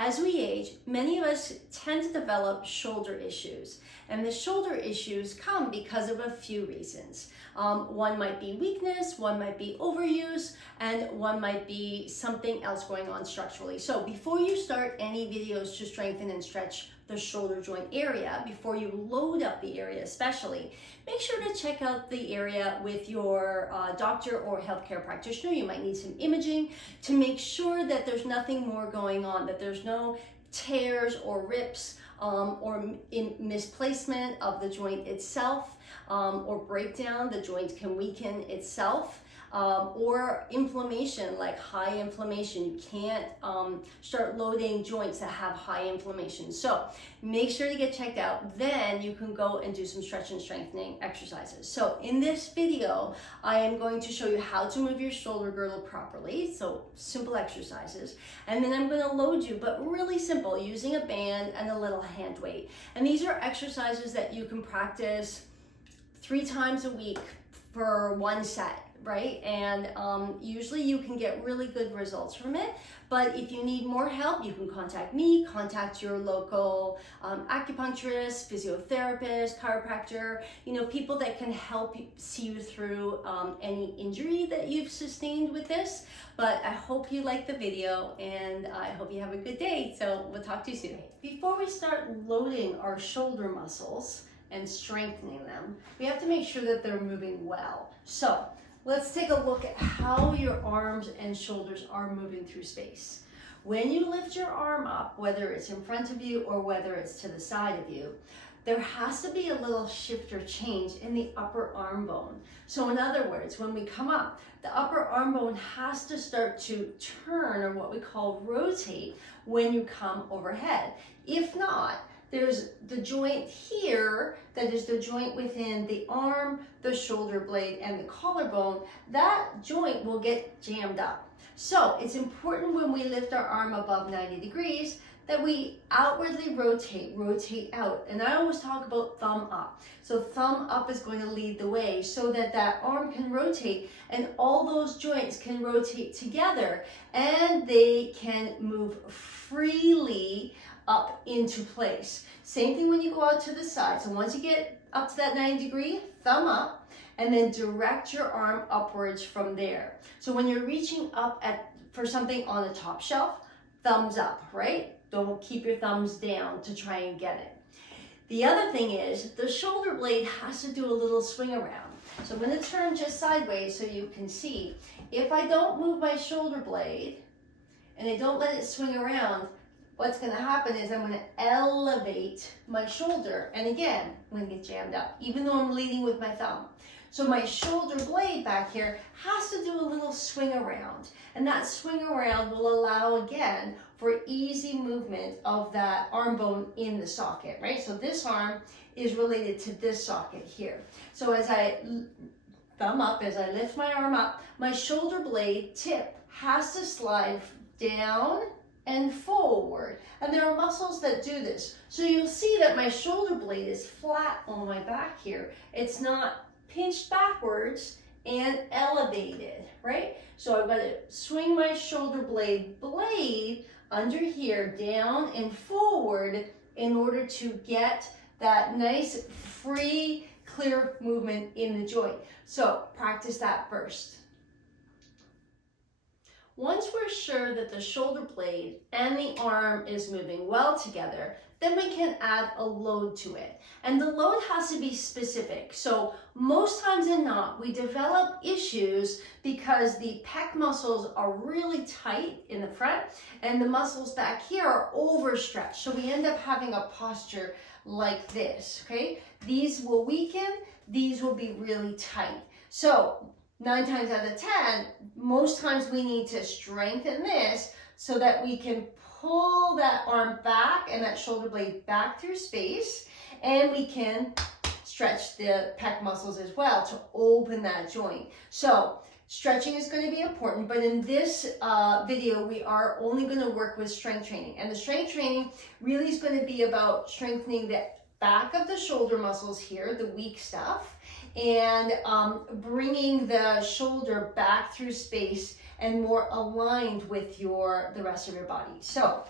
As we age, many of us tend to develop shoulder issues, and the shoulder issues come because of a few reasons. One might be weakness, one might be overuse, and one might be something else going on structurally. So before you start any videos to strengthen and stretch the shoulder joint area, before you load up the area especially, make sure to check out the area with your doctor or healthcare practitioner. You might need some imaging to make sure that there's nothing more going on, that there's no tears or rips or misplacement of the joint itself or breakdown. The joint can weaken itself. Or inflammation, like high inflammation. You can't start loading joints that have high inflammation. So make sure to get checked out. Then you can go and do some stretch and strengthening exercises. So in this video, I am going to show you how to move your shoulder girdle properly. So simple exercises. And then I'm going to load you, but really simple, using a band and a little hand weight. And these are exercises that you can practice 3 times a week for 1 set. Right? And usually you can get really good results from it. But if you need more help, you can contact me, contact your local acupuncturist, physiotherapist, chiropractor, people that can help see you through any injury that you've sustained with this. But I hope you like the video and I hope you have a good day. So we'll talk to you soon. Before we start loading our shoulder muscles and strengthening them, we have to make sure that they're moving well. So let's take a look at how your arms and shoulders are moving through space. When you lift your arm up, whether it's in front of you or whether it's to the side of you, there has to be a little shift or change in the upper arm bone. So in other words, when we come up, the upper arm bone has to start to turn, or what we call rotate, when you come overhead. If not, there's the joint here, that is the joint within the arm, the shoulder blade, and the collarbone. That joint will get jammed up. So it's important when we lift our arm above 90 degrees that we outwardly rotate out. And I always talk about thumb up. So thumb up is going to lead the way so that that arm can rotate and all those joints can rotate together and they can move freely up into place. Same thing when you go out to the side. So once you get up to that 90 degree, thumb up, and then direct your arm upwards from there. So when you're reaching up for something on the top shelf, thumbs up, right? Don't keep your thumbs down to try and get it. The other thing is the shoulder blade has to do a little swing around. So I'm going to turn just sideways so you can see. If I don't move my shoulder blade and I don't let it swing around, what's going to happen is I'm going to elevate my shoulder, and again, I'm going to get jammed up, even though I'm leading with my thumb. So my shoulder blade back here has to do a little swing around, and that swing around will allow, again, for easy movement of that arm bone in the socket, right? So this arm is related to this socket here. So as I thumb up, as I lift my arm up, my shoulder blade tip has to slide down and forward. And there are muscles that do this. So you'll see that my shoulder blade is flat on my back here. It's not pinched backwards and elevated, right? So I've got to swing my shoulder blade under here, down and forward, in order to get that nice, free, clear movement in the joint. So practice that first. Once we're sure that the shoulder blade and the arm is moving well together, then we can add a load to it. And the load has to be specific. So most times than not, we develop issues because the pec muscles are really tight in the front and the muscles back here are overstretched. So we end up having a posture like this, okay? These will weaken, these will be really tight. So 9 times out of 10, most times we need to strengthen this so that we can pull that arm back and that shoulder blade back through space, and we can stretch the pec muscles as well to open that joint. So stretching is going to be important, but in this video, we are only going to work with strength training. And the strength training really is going to be about strengthening the back of the shoulder muscles here, the weak stuff, and bringing the shoulder back through space and more aligned with the rest of your body. So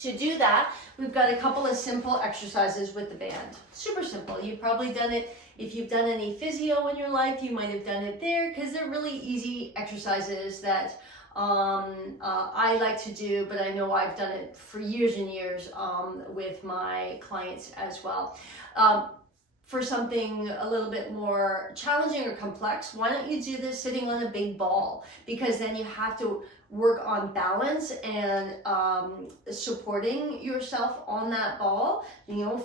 To do that, we've got a couple of simple exercises with the band. Super simple. You've probably done it. If you've done any physio in your life, you might have done it there, because they're really easy exercises that I like to do, but I know I've done it for years and years with my clients as well. For something a little bit more challenging or complex, why don't you do this sitting on a big ball? Because then you have to work on balance and supporting yourself on that ball,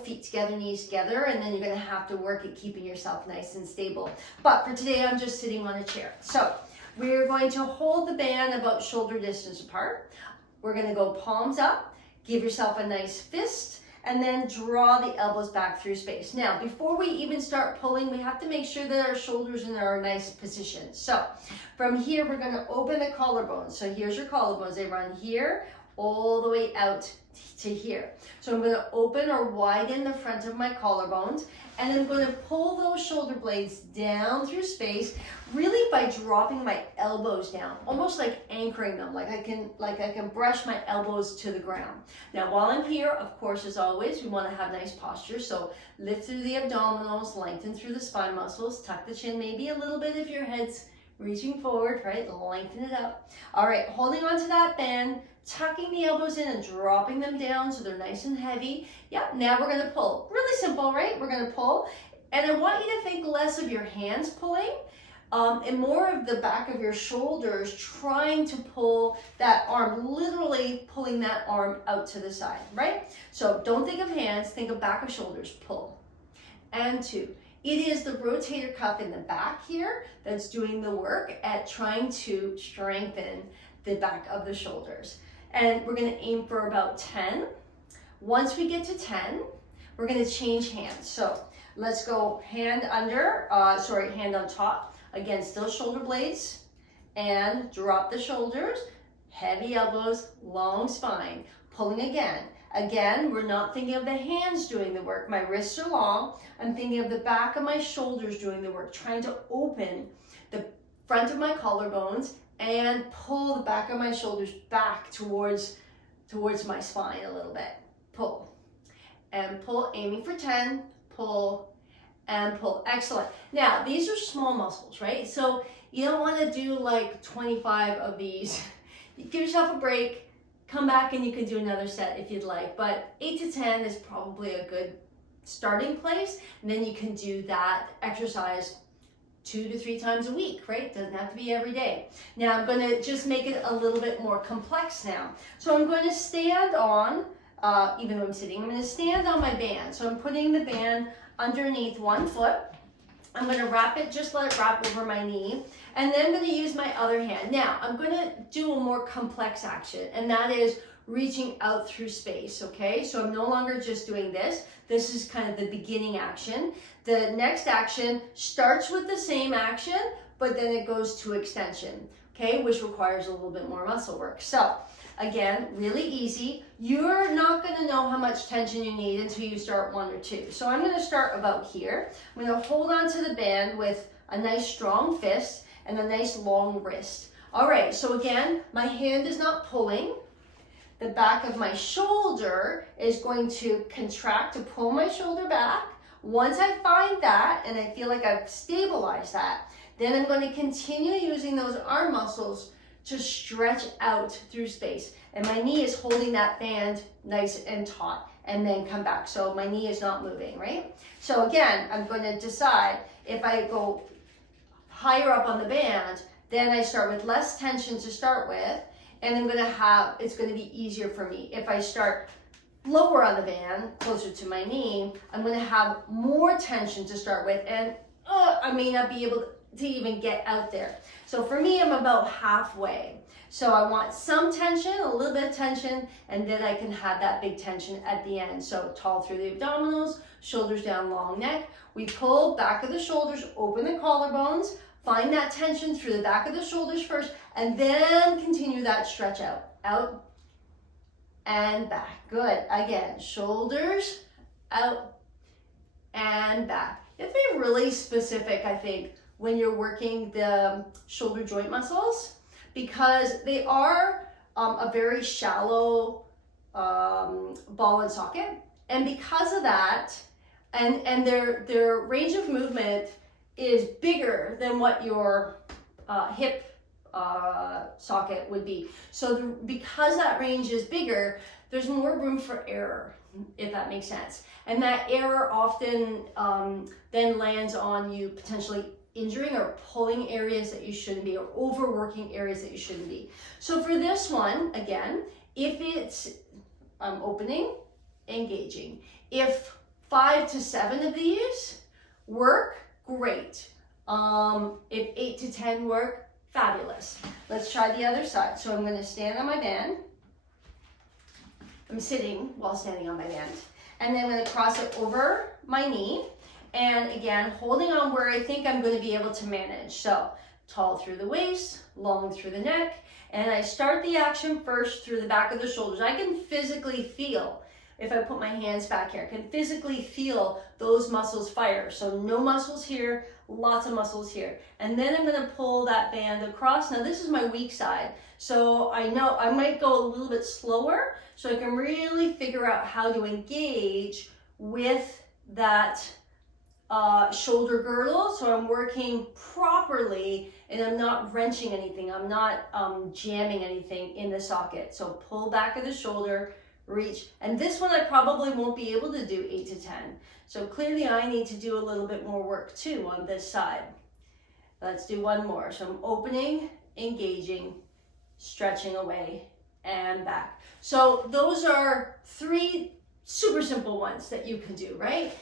feet together, knees together, and then you're going to have to work at keeping yourself nice and stable. But for today, I'm just sitting on a chair. So we're going to hold the band about shoulder distance apart. We're going to go palms up, give yourself a nice fist, and then draw the elbows back through space. Now, before we even start pulling, we have to make sure that our shoulders are in a nice position. So from here, we're going to open the collarbones. So here's your collarbones. They run here all the way out to here. So I'm going to open or widen the front of my collarbones, and I'm going to pull those shoulder blades down through space, really by dropping my elbows down, almost like anchoring them, like I can brush my elbows to the ground. Now, while I'm here, of course, as always, we want to have nice posture. So lift through the abdominals, lengthen through the spine muscles, tuck the chin maybe a little bit if your head's reaching forward, right? Lengthen it up. All right, holding on to that band, tucking the elbows in and dropping them down so they're nice and heavy. Yep, now we're gonna pull. Really simple, right? We're gonna pull. And I want you to think less of your hands pulling and more of the back of your shoulders trying to pull that arm, literally pulling that arm out to the side, right? So don't think of hands, think of back of shoulders, pull. And two. It is the rotator cuff in the back here that's doing the work at trying to strengthen the back of the shoulders. And we're gonna aim for about 10. Once we get to 10, we're gonna change hands. So let's go hand on top. Again, still shoulder blades, and drop the shoulders, heavy elbows, long spine, pulling again. Again, we're not thinking of the hands doing the work. My wrists are long. I'm thinking of the back of my shoulders doing the work, trying to open the front of my collarbones and pull the back of my shoulders back towards my spine a little bit. Pull and pull, aiming for 10, pull and pull. Excellent. Now, these are small muscles, right? So you don't want to do like 25 of these. Give yourself a break. Come back and you can do another set if you'd like, but 8 to 10 is probably a good starting place. And then you can do that exercise 2 to 3 times a week, right? Doesn't have to be every day. Now I'm going to just make it a little bit more complex now. So I'm going to stand on, even though I'm sitting, I'm going to stand on my band. So I'm putting the band underneath one foot. I'm going to wrap it, just let it wrap over my knee. And then I'm going to use my other hand. Now, I'm going to do a more complex action, and that is reaching out through space, okay? So I'm no longer just doing this. This is kind of the beginning action. The next action starts with the same action, but then it goes to extension, okay? Which requires a little bit more muscle work. So again, really easy. You're not going to know how much tension you need until you start 1 or 2. So I'm going to start about here. I'm going to hold on to the band with a nice strong fist and a nice long wrist. All right, so again, my hand is not pulling. The back of my shoulder is going to contract to pull my shoulder back. Once I find that and I feel like I've stabilized that, then I'm going to continue using those arm muscles to stretch out through space. And my knee is holding that band nice and taut, and then come back. So my knee is not moving, right? So again, I'm going to decide if I go higher up on the band, then I start with less tension to start with, and it's going to be easier for me. If I start lower on the band, closer to my knee, I'm going to have more tension to start with, and I may not be able to even get out there. So for me, I'm about halfway. So I want some tension, a little bit of tension, and then I can have that big tension at the end. So tall through the abdominals, shoulders down, long neck. We pull back of the shoulders, open the collarbones, find that tension through the back of the shoulders first, and then continue that stretch out. Out and back. Good. Again, shoulders out and back. You have to be really specific, I think, when you're working the shoulder joint muscles, because they are a very shallow ball and socket. And because of that, and their range of movement is bigger than what your hip socket would be. So because that range is bigger, there's more room for error, if that makes sense. And that error often then lands on you potentially injuring or pulling areas that you shouldn't be, or overworking areas that you shouldn't be. So for this one, again, if it's opening, engaging. If 5 to 7 of these work, great. If 8 to 10 work, fabulous. Let's try the other side. So I'm going to stand on my band. I'm sitting while standing on my band. And then I'm going to cross it over my knee. And again, holding on where I think I'm going to be able to manage. So tall through the waist, long through the neck. And I start the action first through the back of the shoulders. I can physically feel, if I put my hands back here, I can physically feel those muscles fire. So no muscles here, lots of muscles here. And then I'm going to pull that band across. Now this is my weak side. So I know I might go a little bit slower so I can really figure out how to engage with that shoulder girdle, so I'm working properly and I'm not wrenching anything, I'm not jamming anything in the socket. So pull back of the shoulder, reach, and this one I probably won't be able to do 8 to 10. So clearly I need to do a little bit more work too on this side. Let's do one more. So I'm opening, engaging, stretching away, and back. So those are 3 super simple ones that you can do, right?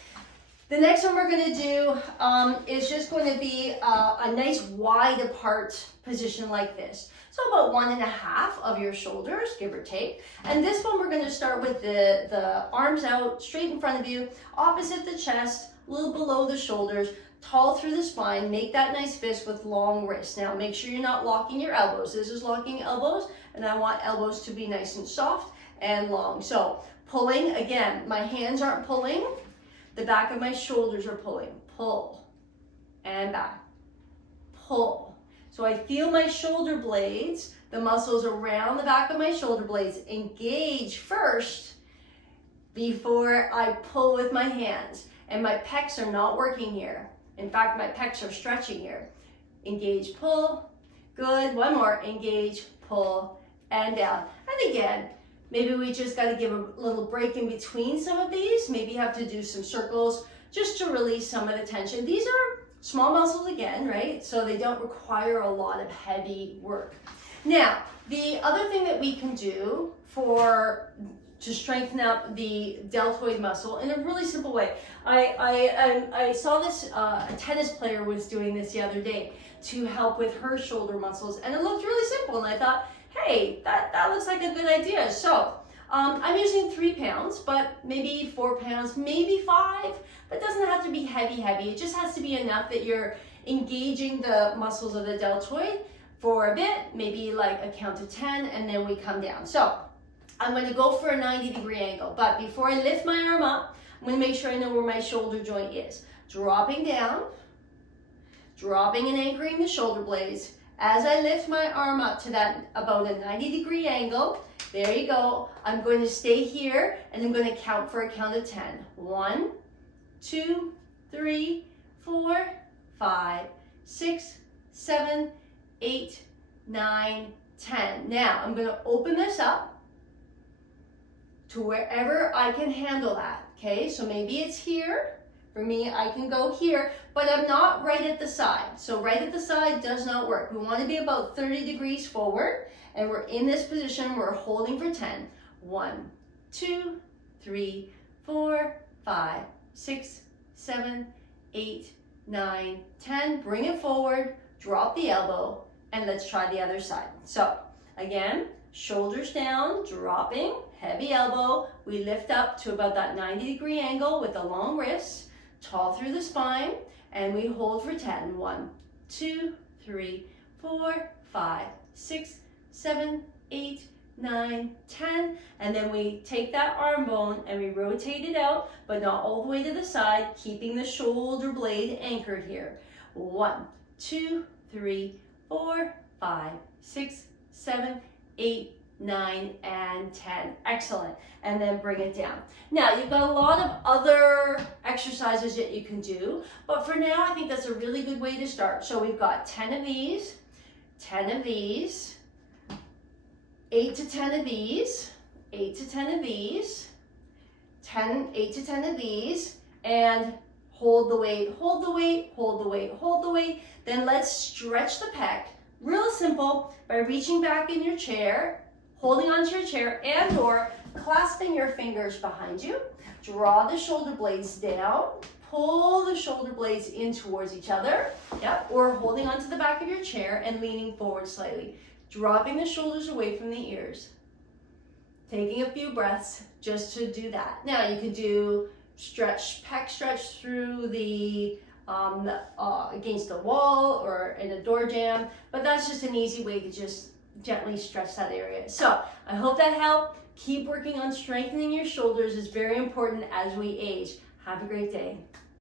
The next one we're going to do is just going to be a nice wide apart position like this. So about 1.5 of your shoulders, give or take. And this one we're going to start with the arms out, straight in front of you, opposite the chest, a little below the shoulders, tall through the spine. Make that nice fist with long wrists. Now make sure you're not locking your elbows. This is locking elbows, and I want elbows to be nice and soft and long. So pulling, again, my hands aren't pulling. The back of my shoulders are pulling. Pull and back. Pull. So I feel my shoulder blades, the muscles around the back of my shoulder blades engage first before I pull with my hands. And my pecs are not working here. In fact, my pecs are stretching here. Engage, pull. Good. One more. Engage, pull, and down. And again, maybe we just got to give a little break in between some of these. Maybe you have to do some circles just to release some of the tension. These are small muscles again, right? So they don't require a lot of heavy work. Now, the other thing that we can do to strengthen up the deltoid muscle in a really simple way. I saw this, a tennis player was doing this the other day to help with her shoulder muscles, and it looked really simple, and I thought, hey, that looks like a good idea. So I'm using 3 pounds, but maybe 4 pounds, maybe 5, but it doesn't have to be heavy. It just has to be enough that you're engaging the muscles of the deltoid for a bit, maybe like a count to 10, and then we come down. So I'm going to go for a 90-degree angle, but before I lift my arm up, I'm going to make sure I know where my shoulder joint is. Dropping down, dropping and anchoring the shoulder blades. As I lift my arm up to that about a 90-degree angle, there you go. I'm going to stay here and I'm going to count for a count of 10. 1, 2, 3, 4, 5, 6, 7, 8, 9, 10. Now I'm going to open this up to wherever I can handle that. Okay, so maybe it's here. For me, I can go here, but I'm not right at the side. So right at the side does not work. We want to be about 30 degrees forward, and we're in this position. We're holding for 10. 1, 2, 3, 4, 5, 6, 7, 8, 9, 10. Bring it forward, drop the elbow, and let's try the other side. So again, shoulders down, dropping, heavy elbow. We lift up to about that 90-degree angle with the long wrists. Tall through the spine, and we hold for 10. 1, 2, 3, 4, 5, 6, 7, 8, 9, 10. And then we take that arm bone and we rotate it out, but not all the way to the side, keeping the shoulder blade anchored here. 1, 2, 3, 4, 5, 6, 7, 8, 9, and 10. Excellent. And then bring it down. Now, you've got a lot of other exercises that you can do, but for now, I think that's a really good way to start. So we've got 10 of these, 10 of these, 8 to 10 of these, 8 to 10 of these, 8 to 10 of these, and hold the weight, hold the weight, hold the weight, hold the weight. Then let's stretch the pec, real simple, by reaching back in your chair, holding onto your chair, and or clasping your fingers behind you. Draw the shoulder blades down, pull the shoulder blades in towards each other, yep, or holding onto the back of your chair and leaning forward slightly, dropping the shoulders away from the ears. Taking a few breaths just to do that. Now you can do pec stretch through the against the wall or in a door jamb, but that's just an easy way to just gently stretch that area. So I hope that helped. Keep working on strengthening your shoulders. It's very important as we age. Have a great day.